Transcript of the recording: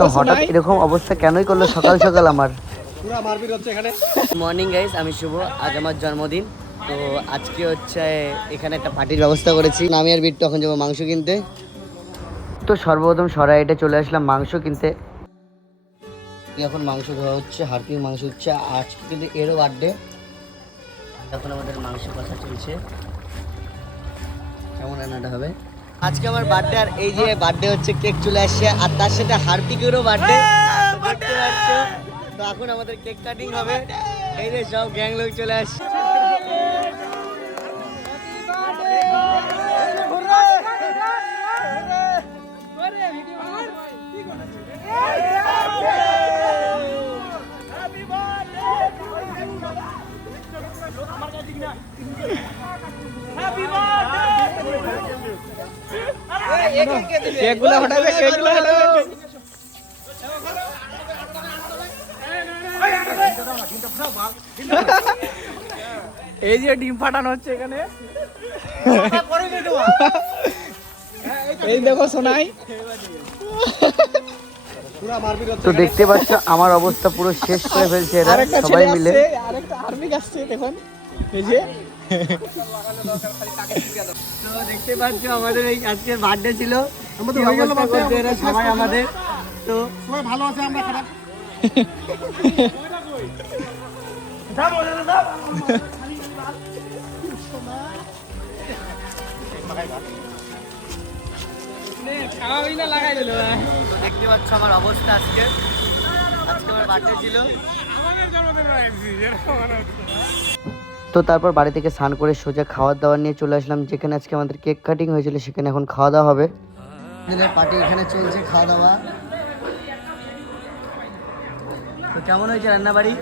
তো হঠাৎ এরকম অবস্থা কেনই করলো সকাল সকাল আমার? পুরা মারপিট হচ্ছে এখানে। মর্নিং গাইস, আমি শুভ। আজ আমার জন্মদিন। তো আজকে হচ্ছে এখানে একটা পার্টির ব্যবস্থা করেছি। আমি আর বিট্টু এখন যাবো মাংস কিনতে। তো সর্বপ্রথম সরাইটে চলে আসলাম মাংস কিনতে। এখন মাংস ধোয়া হচ্ছে, হারপির মাংস হচ্ছে। আজকে কিন্তু এরও বার্থডে। এখন আমাদের মাংস কথা চলছে, কেমন রান্নাটা হবে। আজকে আমার বার্থডে, আর এই যে বার্থডে হচ্ছে, কেক চলে আসছে, আর তার সাথে হারপিকেরও বার্থডে। তো এখন আমাদের কেক কাটিং হবে। এই যে সব গ্যাং লোক চলে আসছে। কেকগুলো হটাবে, কেকগুলো হটাবে। এই যে ডিম ফাটানো হচ্ছে এখানে। এই দেখো সোনাই। তো দেখতে পাচ্ছ আমার অবস্থা পুরো শেষ করে ফেলছে এরা সবাই মিলে। আরেকটা আর্মিক আসছে দেখুন, এই যে। তো দেখতে পাচ্ছ আমাদের এই আজকে বার্থডে ছিল, আমাদের হয়ে গেল বার্থডে, এরা সবাই আমাদের। তো সবাই ভালো আছে, আমরা খারাপ। দেখতে পাচ্ছ আমার অবস্থা আজকে আমার বার্থডে ছিল। তো তারপর বাড়ি থেকে স্নান করে সোজা খাওয়ার দাওয়ার নিয়ে চলে আসলাম, যেখানে আজকে আমাদের কেক কাটিং হয়েছিল। সেখানে এখন খাওয়া দাওয়া হবে। পার্টি এখানে চলছে, খাওয়া দাওয়া। তো কেমন হয়েছে রান্না বাড়ি?